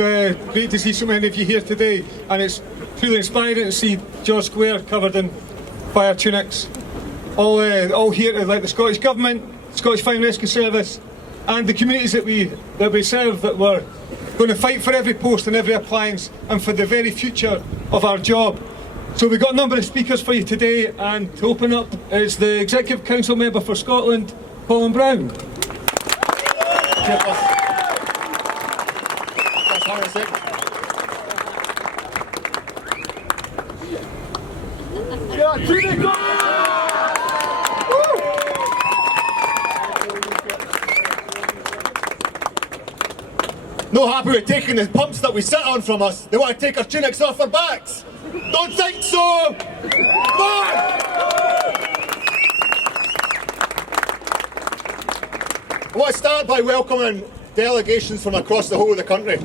It's great to see so many of you here today, and it's truly inspiring to see George Square covered in fire tunics. All here to like the Scottish Government, Scottish Fire and Rescue Service, and the communities that we serve, that we're going to fight for every post and every appliance and for the very future of our job. So we've got a number of speakers for you today, and to open up is the Executive Council Member for Scotland, Colin Brown. Not happy with taking the pumps that we sit on from us. They want to take our tunics off our backs. Don't think so! Back! I want to start by welcoming delegations from across the whole of the country.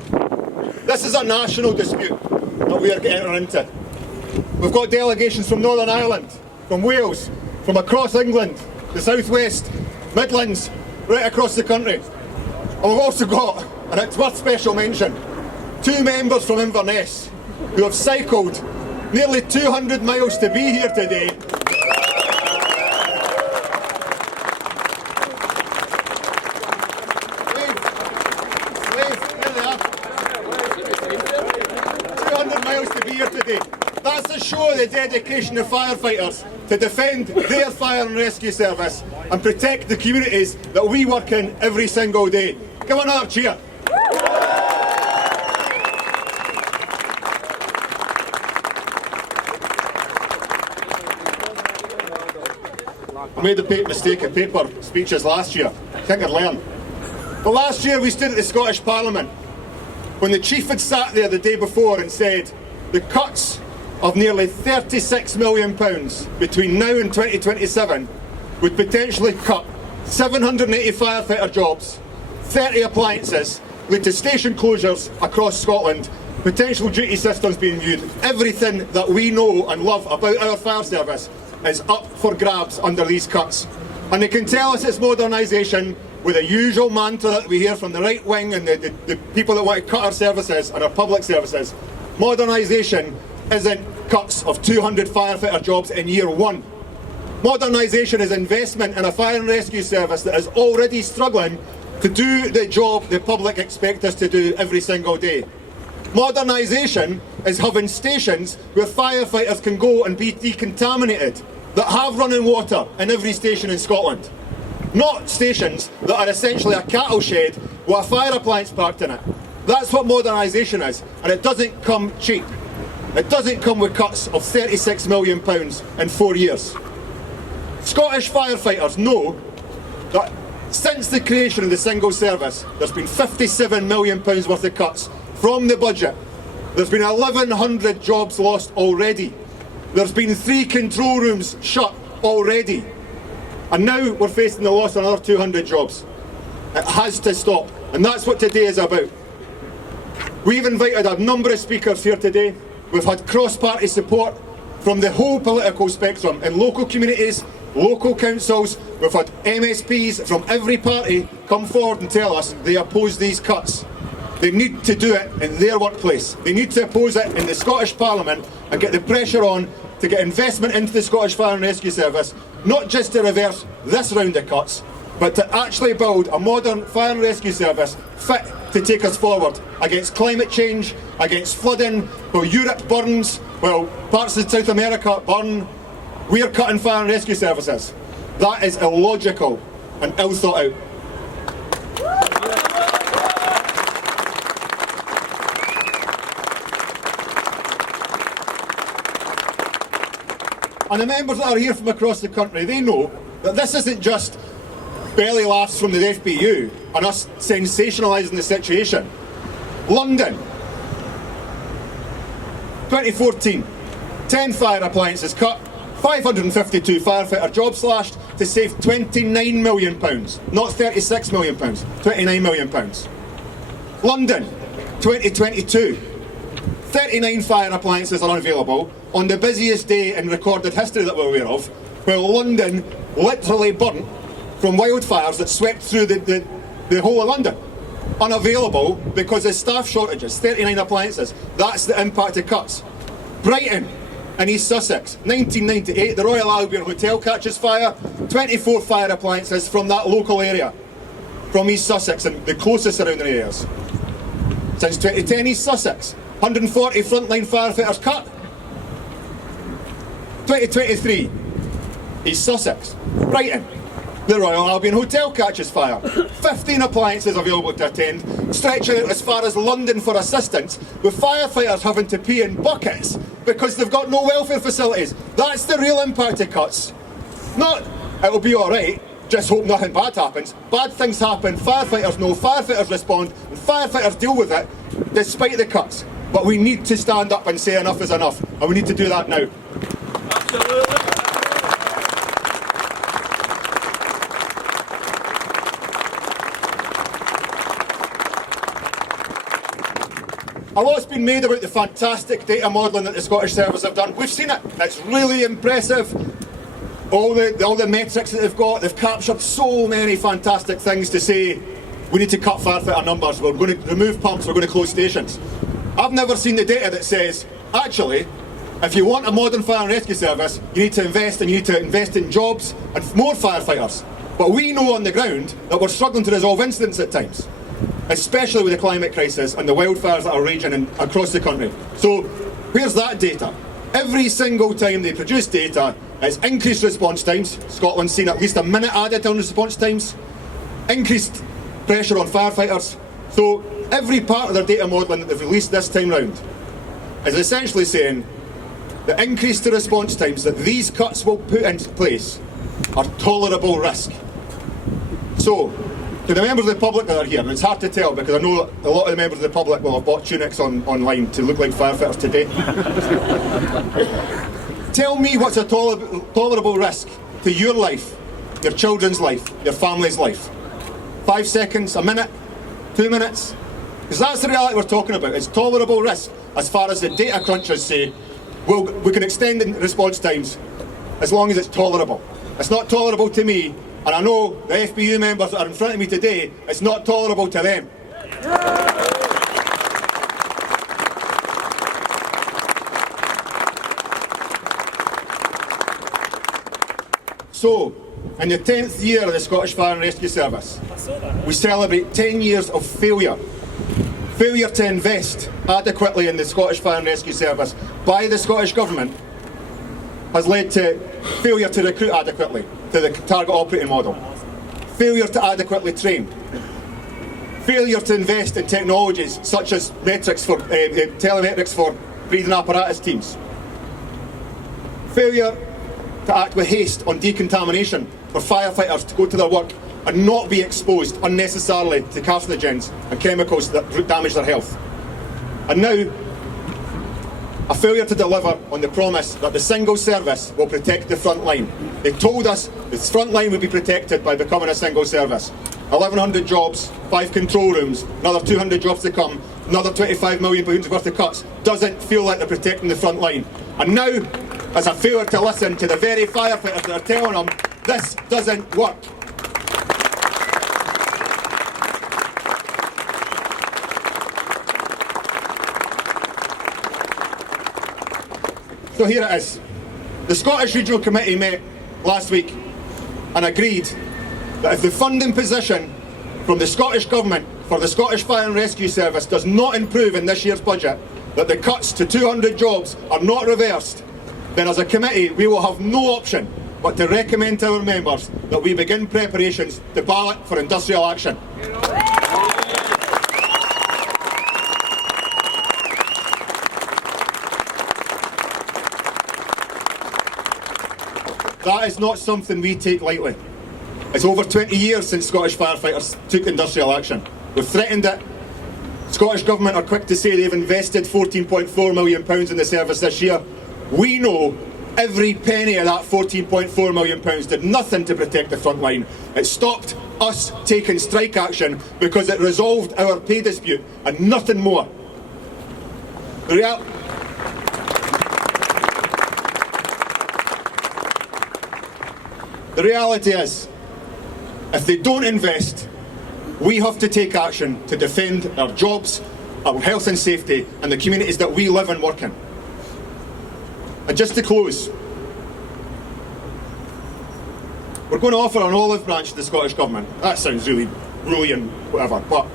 This is a national dispute that we are getting into. We've got delegations from Northern Ireland, from Wales, from across England, the South West, Midlands, right across the country. And we've also got, and it's worth special mention, 2 members from Inverness who have cycled nearly 200 miles to be here today. There they are. 200 miles to be here today. That's to show the dedication of firefighters to defend their fire and rescue service and protect the communities that we work in every single day. Give another cheer. I made the mistake of paper speeches last year. I think I'd learn. But last year we stood at the Scottish Parliament when the Chief had sat there the day before and said the cuts of nearly £36 million between now and 2027 would potentially cut 780 firefighter jobs, 30 appliances, lead to station closures across Scotland, potential duty systems being viewed. Everything that we know and love about our fire service is up for grabs under these cuts. And they can tell us it's modernisation with the usual mantra that we hear from the right wing and the people that want to cut our services and our public services. Modernisation isn't cuts of 200 firefighter jobs in year 1. Modernisation is investment in a fire and rescue service that is already struggling to do the job the public expect us to do every single day. Modernisation is having stations where firefighters can go and be decontaminated, that have running water in every station in Scotland. Not stations that are essentially a cattle shed with a fire appliance parked in it. That's what modernisation is, and it doesn't come cheap. It doesn't come with cuts of £36 million in 4 years. Scottish firefighters know that since the creation of the single service, there's been £57 million worth of cuts from the budget. There's been 1,100 jobs lost already. There's been 3 control rooms shut already. And now we're facing the loss of another 200 jobs. It has to stop, and that's what today is about. We've invited a number of speakers here today. We've had cross-party support from the whole political spectrum in local communities, local councils. We've had MSPs from every party come forward and tell us they oppose these cuts. They need to do it in their workplace. They need to oppose it in the Scottish Parliament and get the pressure on to get investment into the Scottish Fire and Rescue Service, not just to reverse this round of cuts, but to actually build a modern fire and rescue service fit to take us forward against climate change, against flooding. While Europe burns, while parts of South America burn, we're cutting fire and rescue services. That is illogical and ill thought out. And the members that are here from across the country, they know that this isn't just belly laughs from the FBU and us sensationalising the situation. London, 2014, 10 fire appliances cut, 552 firefighter jobs slashed to save £29 million, not £36 million, £29 million. London, 2022, 39 fire appliances are unavailable on the busiest day in recorded history that we're aware of, while London literally burnt from wildfires that swept through the whole of London. unavailable because of staff shortages, 39 appliances. That's the impact of cuts. Brighton in East Sussex, 1998, the Royal Albion Hotel catches fire, 24 fire appliances from that local area, from East Sussex and the closest surrounding areas. Since 2010, East Sussex, 140 frontline firefighters cut. 2023, East Sussex, Brighton, the Royal Albion Hotel catches fire. 15 appliances available to attend, stretching out as far as London for assistance, with firefighters having to pee in buckets because they've got no welfare facilities. That's the real impact of cuts. Not, it'll be alright, just hope nothing bad happens. Bad things happen, firefighters know, firefighters respond, and firefighters deal with it despite the cuts. But we need to stand up and say enough is enough, and we need to do that now. Absolutely. A lot's been made about the fantastic data modelling that the Scottish Service have done. We've seen it. It's really impressive. All the metrics that they've captured so many fantastic things to say we need to cut firefighter numbers, we're going to remove pumps, we're going to close stations. I've never seen the data that says, actually, if you want a modern fire and rescue service, you need to invest, and you need to invest in jobs and more firefighters. But we know on the ground that we're struggling to resolve incidents at times, especially with the climate crisis and the wildfires that are raging across the country. So where's that data? Every single time they produce data, it's increased response times. Scotland's seen at least a minute added on response times, increased pressure on firefighters. So every part of their data modelling that they've released this time round is essentially saying the increase to response times that these cuts will put into place are tolerable risk. So, to the members of the public that are here, and it's hard to tell because I know a lot of the members of the public will have bought tunics online to look like firefighters today. Tell me what's a tolerable risk to your life, your children's life, your family's life. 5 seconds, a minute, 2 minutes? Because that's the reality we're talking about. It's tolerable risk as far as the data crunchers say. We can extend the response times as long as it's tolerable. It's not tolerable to me, and I know the FBU members that are in front of me today, it's not tolerable to them. So, in the 10th year of the Scottish Fire and Rescue Service, we celebrate 10 years of failure. Failure to invest adequately in the Scottish Fire and Rescue Service by the Scottish Government has led to failure to recruit adequately to the target operating model, failure to adequately train, failure to invest in technologies such as telemetrics for breathing apparatus teams, failure to act with haste on decontamination for firefighters to go to their work and not be exposed unnecessarily to carcinogens and chemicals that damage their health. And now, a failure to deliver on the promise that the single service will protect the front line. They told us the front line would be protected by becoming a single service. 1,100 jobs, 5 control rooms, another 200 jobs to come, another £25 million worth of cuts. Doesn't feel like they're protecting the front line. And now, as a failure to listen to the very firefighters that are telling them this doesn't work. So here it is. The Scottish Regional Committee met last week and agreed that if the funding position from the Scottish Government for the Scottish Fire and Rescue Service does not improve in this year's budget, that the cuts to 200 jobs are not reversed, then as a committee we will have no option but to recommend to our members that we begin preparations to ballot for industrial action. That is not something we take lightly. It's over 20 years since Scottish firefighters took industrial action. We've threatened it. Scottish Government are quick to say they've invested £14.4 million in the service this year. We know every penny of that £14.4 million did nothing to protect the front line. It stopped us taking strike action because it resolved our pay dispute and nothing more. The reality is, if they don't invest, We have to take action to defend our jobs, our health and safety, and the communities that we live and work in. And just to close, we're going to offer an olive branch to the Scottish Government. That sounds really ruly and whatever, but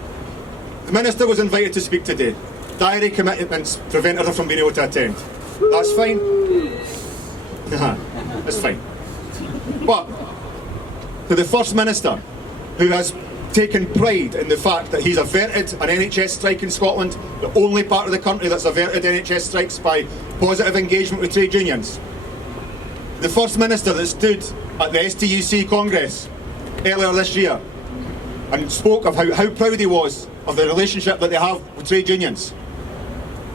the Minister was invited to speak today. Diary commitments prevented her from being able to attend. That's fine. That's fine. But to the First Minister, who has taken pride in the fact that he's averted an NHS strike in Scotland, the only part of the country that's averted NHS strikes by positive engagement with trade unions. The First Minister that stood at the STUC Congress earlier this year and spoke of how proud he was of the relationship that they have with trade unions.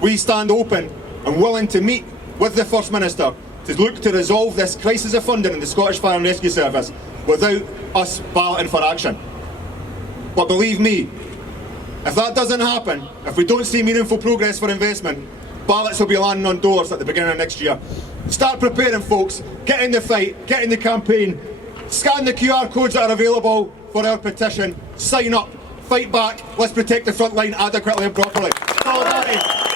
We stand open and willing to meet with the First Minister to look to resolve this crisis of funding in the Scottish Fire and Rescue Service without us balloting for action. But believe me, if that doesn't happen, if we don't see meaningful progress for investment, ballots will be landing on doors at the beginning of next year. Start preparing, folks. Get in the fight, get in the campaign, scan the QR codes that are available for our petition, sign up, fight back, let's protect the front line adequately and properly. Solidarity.